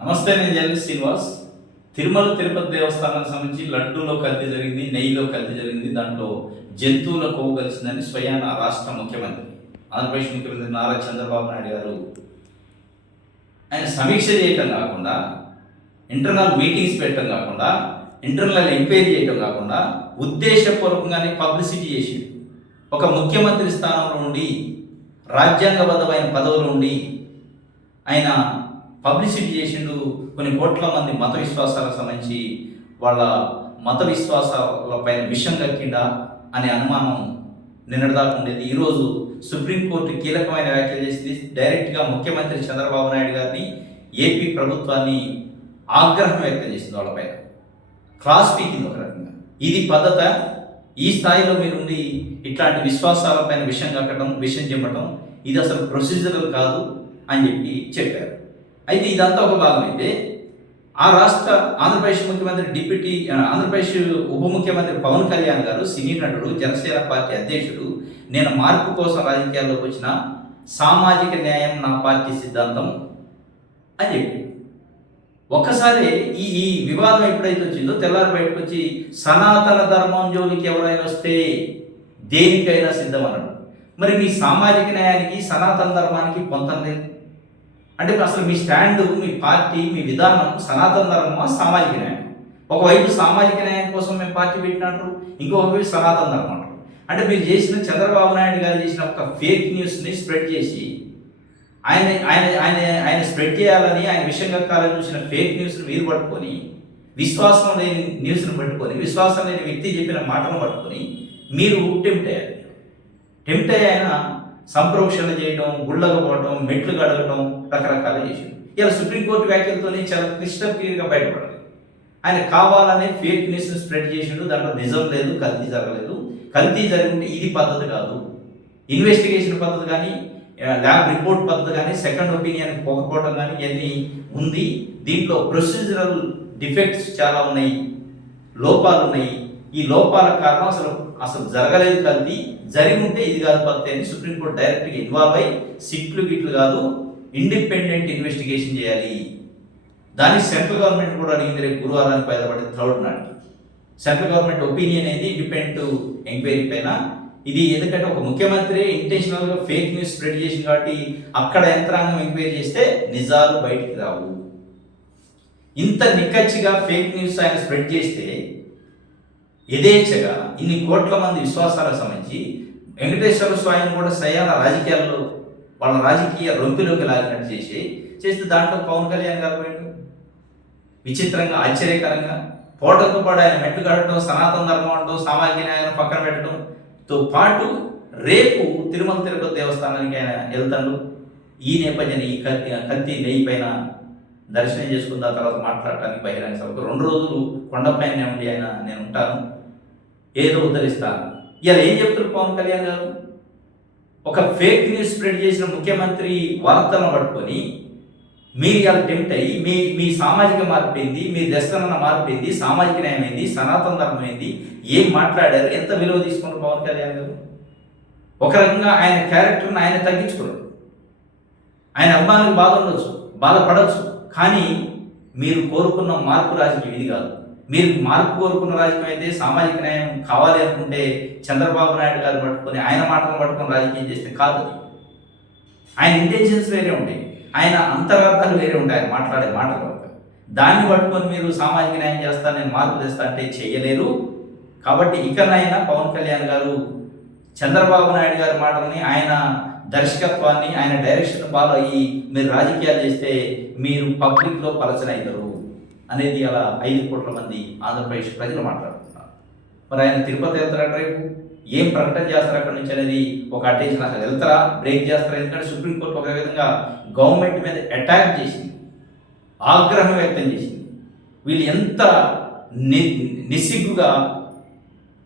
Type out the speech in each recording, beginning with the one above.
నమస్తే, నేను జర్నలిస్ట్ శ్రీనివాస్. తిరుమల తిరుపతి దేవస్థానానికి సంబంధించి లడ్డూలో కల్తీ జరిగింది, నెయ్యిలో కల్తీ జరిగింది, దాంట్లో జంతువుల కొవ్వు కలిసిందని స్వయాన రాష్ట్ర ముఖ్యమంత్రి, ఆంధ్రప్రదేశ్ ముఖ్యమంత్రి నారా చంద్రబాబు నాయుడు గారు ఆయన సమీక్ష చేయటం కాకుండా, ఇంటర్నల్ మీటింగ్స్ పెట్టడం కాకుండా, ఇంటర్నల్ ఎంక్వైరీ చేయటం కాకుండా ఉద్దేశపూర్వకంగానే పబ్లిసిటీ చేసి ఒక ముఖ్యమంత్రి స్థానంలో ఉండి రాజ్యాంగబద్ధమైన పదవులు ఉండి ఆయన పబ్లిసిటీ చేసిండు. కొన్ని కోట్ల మంది మత విశ్వాసాలకు సంబంధించి వాళ్ళ మత విశ్వాసాలపైన విషం కక్కిండా అనే అనుమానం నిన్నటిదాకా ఉండేది. ఈరోజు సుప్రీంకోర్టు కీలకమైన వ్యాఖ్యలు చేసింది. డైరెక్ట్గా ముఖ్యమంత్రి చంద్రబాబు నాయుడు గారిని, ఏపీ ప్రభుత్వాన్ని ఆగ్రహం వ్యక్తం చేసింది వాళ్ళపైన. క్రాస్ స్పీకింగ్ ఒక రకంగా. ఇది పద్ధత? ఈ స్థాయిలో మీరుండి ఇట్లాంటి విశ్వాసాలపైన విషం కక్కడం, విషం చెప్పడం, ఇది అసలు ప్రొసీజరల్ కాదు అని చెప్పారు. అయితే ఇదంతా ఒక భాగం అయితే, ఆ రాష్ట్ర ఆంధ్రప్రదేశ్ ముఖ్యమంత్రి ఆంధ్రప్రదేశ్ ఉప ముఖ్యమంత్రి పవన్ కళ్యాణ్ గారు, సినీ నటుడు, జనసేన పార్టీ అధ్యక్షుడు, నేను మార్పు కోసం రాజకీయాల్లోకి వచ్చిన, సామాజిక న్యాయం నా పార్టీ సిద్ధాంతం అని చెప్పి ఒక్కసారి ఈ వివాదం ఎప్పుడైతే వచ్చిందో తెల్లారి బయటకు వచ్చి సనాతన ధర్మం జోలికి ఎవరైనా వస్తే దేనికైనా సిద్ధం అన్నాడు. మరి మీ సామాజిక న్యాయానికి సనాతన ధర్మానికి పొంతం లేదు అంటే అసలు మీ స్టాండ్, మీ పార్టీ, మీ విధానం సనాతన ధర్మమా, సామాజిక న్యాయం? ఒకవైపు సామాజిక న్యాయం కోసం మేము పార్టీ పెట్టినట్టు, ఇంకొకవైపు సనాతన ధర్మం అంటారు. అంటే మీరు చేసిన, చంద్రబాబు నాయుడు గారు చేసిన ఒక ఫేక్ న్యూస్ని స్ప్రెడ్ చేసి ఆయన ఆయన ఆయన ఆయన స్ప్రెడ్ చేయాలని, ఆయన విషయం కక్కాలని చూసిన ఫేక్ న్యూస్ని మీరు పట్టుకొని, విశ్వాసం లేని న్యూస్ని పట్టుకొని, విశ్వాసం లేని వ్యక్తి చెప్పిన మాటను పట్టుకొని మీరు టెంప్ట్ అయ్యి ఆయన సంప్రోక్షణ చేయడం, గుళ్ళకు పోవడం, మెట్లు గడగడం, రకరకాలు చేసాడు. ఇలా సుప్రీంకోర్టు వ్యాఖ్యలతోనే చాలా క్లిస్టర్ క్లియర్గా బయటపడాలి. ఆయన కావాలనే ఫేక్ న్యూస్ని స్ప్రెడ్ చేసిండు. దాంట్లో నిజం లేదు, కల్తీ జరగలేదు. కల్తీ జరిగింటే ఇది పద్ధతి కాదు. ఇన్వెస్టిగేషన్ పద్ధతి కానీ, ల్యాబ్ రిపోర్ట్ పద్ధతి కానీ, సెకండ్ ఒపీనియన్ పోకపోవడం కానీ ఇవన్నీ ఉంది. దీంట్లో ప్రొసీజరల్ డిఫెక్ట్స్ చాలా ఉన్నాయి, లోపాలు ఉన్నాయి. ఈ లోపాల కారణం అసలు జరగలేదు కల్తీ, జరిగి ఉంటే ఇది కాదు పద్ధతి అని సుప్రీంకోర్టు డైరెక్ట్గా ఇన్వాల్వ్ అయ్యి సిట్లు గిట్లు కాదు, ఇండిపెండెంట్ ఇన్వెస్టిగేషన్ చేయాలి. దానికి సెంట్రల్ గవర్నమెంట్ కూడా అడిగింది. రేపు గురువారానికి బయటపడి థర్డ్ నాటికి సెంట్రల్ గవర్నమెంట్ ఒపీనియన్ అయింది ఇండిపెండెంట్ ఎంక్వైరీ పైన. ఇది ఎందుకంటే ఒక ముఖ్యమంత్రి ఇంటెన్షనల్గా ఫేక్ న్యూస్ స్ప్రెడ్ చేసింది కాబట్టి అక్కడ యంత్రాంగం ఎంక్వైరీ చేస్తే నిజాలు బయటికి రావు. ఇంత నిక్కచ్చిగా ఫేక్ న్యూస్ ఆయన స్ప్రెడ్ చేస్తే యథేచ్ఛగా ఇన్ని కోట్ల మంది విశ్వాసాలకు సంబంధించి వెంకటేశ్వర స్వామిని కూడా సయాన రాజకీయాల్లో వాళ్ళ రాజకీయ రొంపిలోకి లాగినట్టు చేస్తే దాంట్లో పవన్ కళ్యాణ్ గారు పోయిండు. విచిత్రంగా, ఆశ్చర్యకరంగా పోవడంతో పాటు ఆయన మెట్టు కట్టడం, సనాతన ధర్మం అంటూ సామాజిక న్యాయాన్ని పక్కన పెట్టడంతో పాటు రేపు తిరుమల తిరుపతి దేవస్థానానికి ఆయన వెళ్తాడు. ఈ నేపథ్యాన్ని ఈ కల్తీ నెయ్యి పైన దర్శనం చేసుకున్న తర్వాత మాట్లాడటానికి బహిరంగ సభకు 2 రోజులు కొండపైన ఉండి ఆయన నేను ఉంటాను, ఏదో ఉద్ధరిస్తాను. ఇలా ఏం చెప్తారు పవన్ కళ్యాణ్ గారు? ఒక ఫేక్ న్యూస్ స్ప్రెడ్ చేసిన ముఖ్యమంత్రి వార్తలను పట్టుకొని మీరు ఇలా టెంప్ట్ అయ్యి మీ సామాజిక మార్పు ఏంది, మీ దర్శన మార్పు ఏంది, సామాజిక న్యాయం ఏంది, సనాతన ధర్మం ఏంది, ఏం మాట్లాడారు, ఎంత విలువ తీసుకున్నారు పవన్ కళ్యాణ్ గారు? ఒక రకంగా ఆయన క్యారెక్టర్ని ఆయన తగ్గించుకున్నారు. ఆయన అభిమానులకు బాధ ఉండొచ్చు, బాధపడవచ్చు, కానీ మీరు కోరుకున్న మార్పు రాజకీయం ఇది కాదు. మీరు మార్పు కోరుకున్న రాజకీయం అయితే, సామాజిక న్యాయం కావాలి అనుకుంటే చంద్రబాబు నాయుడు గారు పట్టుకొని ఆయన మాటలు పట్టుకొని రాజకీయం చేస్తే కాదు. ఆయన ఇంటెన్షన్స్ వేరే ఉంటాయి, ఆయన అంతరార్థాలు వేరే ఉంటాయి, ఆయన మాట్లాడే మాటల వరకు. దాన్ని పట్టుకొని మీరు సామాజిక న్యాయం చేస్తా, నేను మార్పు చేస్తా అంటే చేయలేరు. కాబట్టి ఇకనైనా పవన్ కళ్యాణ్ గారు చంద్రబాబు నాయుడు గారి మాటల్ని, ఆయన దర్శకత్వాన్ని, ఆయన డైరెక్షన్ ఫాలో అయ్యి మీరు రాజకీయాలు చేస్తే మీరు పబ్లిక్లో పలచనవుతారు అనేది అలా 5 కోట్ల మంది ఆంధ్రప్రదేశ్ ప్రజలు మాట్లాడుతున్నారు. మరి ఆయన తిరుపతి వెళ్తారా, రేపు ఏం ప్రకటన చేస్తారు అక్కడి నుంచి అనేది ఒక అటెన్షన్. అసలు వెళ్తారా, బ్రేక్ చేస్తారా? ఎందుకంటే సుప్రీంకోర్టు ఒక విధంగా గవర్నమెంట్ మీద అటాక్ చేసింది, ఆగ్రహం వ్యక్తం చేసింది. వీళ్ళు ఎంత నిస్సిగ్గుగా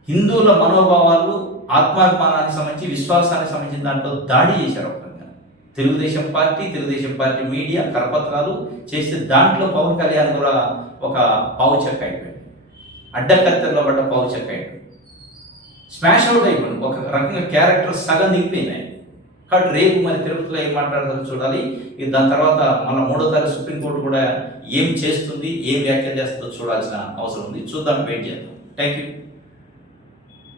హిందువుల మనోభావాలు, ఆత్మాభిమానానికి సంబంధించి, విశ్వాసానికి సంబంధించిన దాంట్లో దాడి చేశారు. ఒక తెలుగుదేశం పార్టీ మీడియా కరపత్రాలు చేస్తే దాంట్లో పవన్ కళ్యాణ్ కూడా ఒక పావు చెక్క అయిపోయాడు, అడ్డకత్తెల్లో పడ్డ పావు చెక్క అయిపోయాడు, స్మాష్ అవుట్ అయిపోయింది. ఒక రకంగా క్యారెక్టర్ సగం దిగిపోయింది. కాబట్టి రేపు మరి తిరుపతిలో ఏం మాట్లాడతారో చూడాలి. దాని తర్వాత మళ్ళీ 3వ తారీఖు సుప్రీంకోర్టు కూడా ఏం చేస్తుంది, ఏం వ్యాఖ్యలు చేస్తుందో చూడాల్సిన అవసరం ఉంది. చూద్దాం, వెయిట్ చేద్దాం. Thank you.